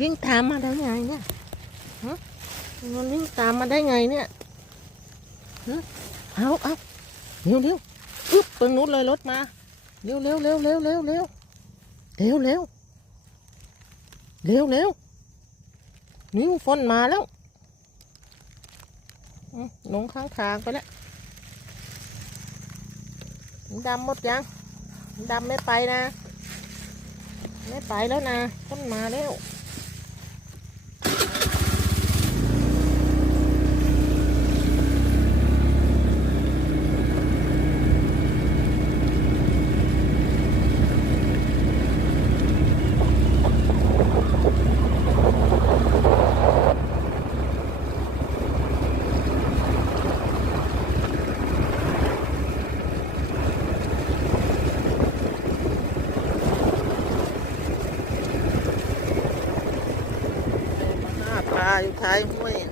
วิ่งตามมาได้ไงเนี่ยฮะมันวิ่งตามมาได้ไงเนี่ยฮะเอาเร็วอึ๊บตรงนู้นเลยรถมาเร็วนิ้วฝนมาแล้วลงข้างทางไปแล้วดำหมดยังดำไม่ไปนะไม่ไปแล้วนะฝนมาแล้วปลาอยู่ท้ายห้วย